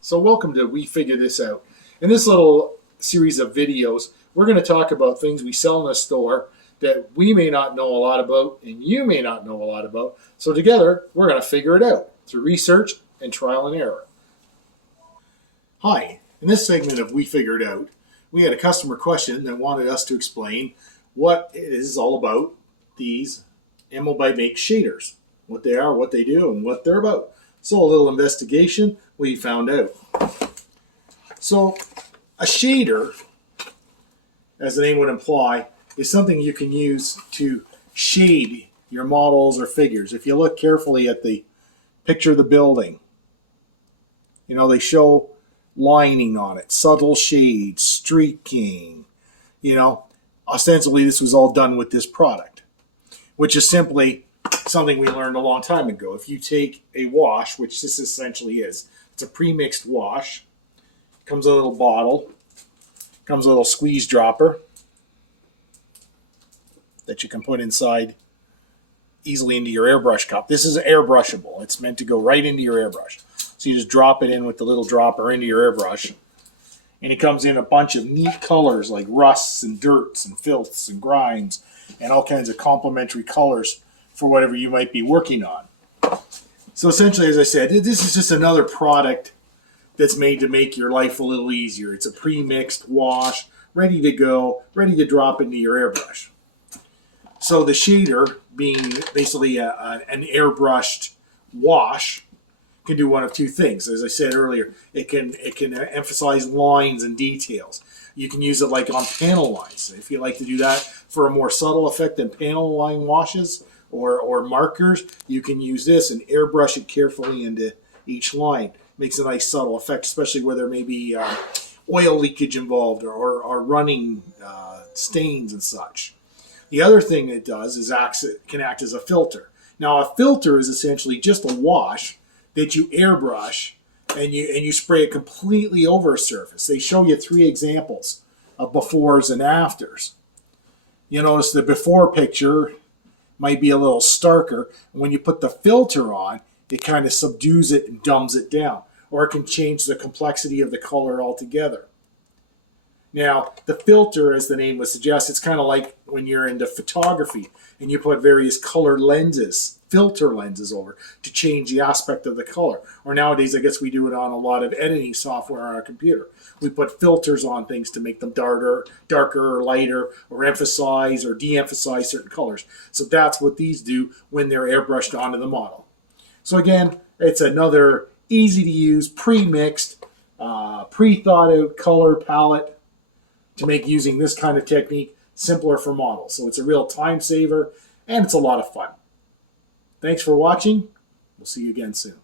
So welcome to We Figure This Out. In this little series of videos, we're going to talk about things we sell in a store that we may not know a lot about and you may not know a lot about. So together, we're going to figure it out through research and trial and error. Hi, in this segment of We Figure It Out, we had a customer question that wanted us to explain what it is all about, these MIG shaders, what they are, what they do, and what they're about. So a little investigation, we found out. So a shader, as the name would imply, is something you can use to shade your models or figures. If you look carefully at the picture of the building, they show lining on it, subtle shades, streaking. Ostensibly this was all done with this product, which is simply something we learned a long time ago. If you take a wash, which this essentially is, it's a pre-mixed wash, comes in a little bottle, comes a little squeeze dropper that you can put inside easily into your airbrush cup. This is airbrushable. It's meant to go right into your airbrush. So you just drop it in with the little dropper into your airbrush, and it comes in a bunch of neat colors like rusts and dirts and filths and grinds and all kinds of complementary colors for whatever you might be working on. So essentially, as I said, this is just another product that's made to make your life a little easier. It's a pre-mixed wash, ready to go, ready to drop into your airbrush. So the shader, being basically an airbrushed wash, can do one of two things. As I said earlier, it can emphasize lines and details. You can use it like on panel lines. If you like to do that for a more subtle effect than panel line washes or markers, you can use this and airbrush it carefully into each line. Makes a nice subtle effect, especially where there may be oil leakage involved or running stains and such. The other thing it does is it can act as a filter. Now, a filter is essentially just a wash that you airbrush and you spray it completely over a surface. They show you 3 examples of befores and afters. You notice the before picture might be a little starker. When you put the filter on, it kind of subdues it and dumbs it down. Or it can change the complexity of the color altogether. Now, the filter, as the name would suggest, it's kind of like when you're into photography and you put various colored lenses, filter lenses over to change the aspect of the color. Or nowadays, I guess we do it on a lot of editing software on our computer. We put filters on things to make them darker or lighter, or emphasize or de-emphasize certain colors. So that's what these do when they're airbrushed onto the model. So again, it's another easy-to-use, pre-mixed, pre-thought-out color palette to make using this kind of technique simpler for models. So it's a real time saver, and it's a lot of fun. Thanks for watching. We'll see you again soon.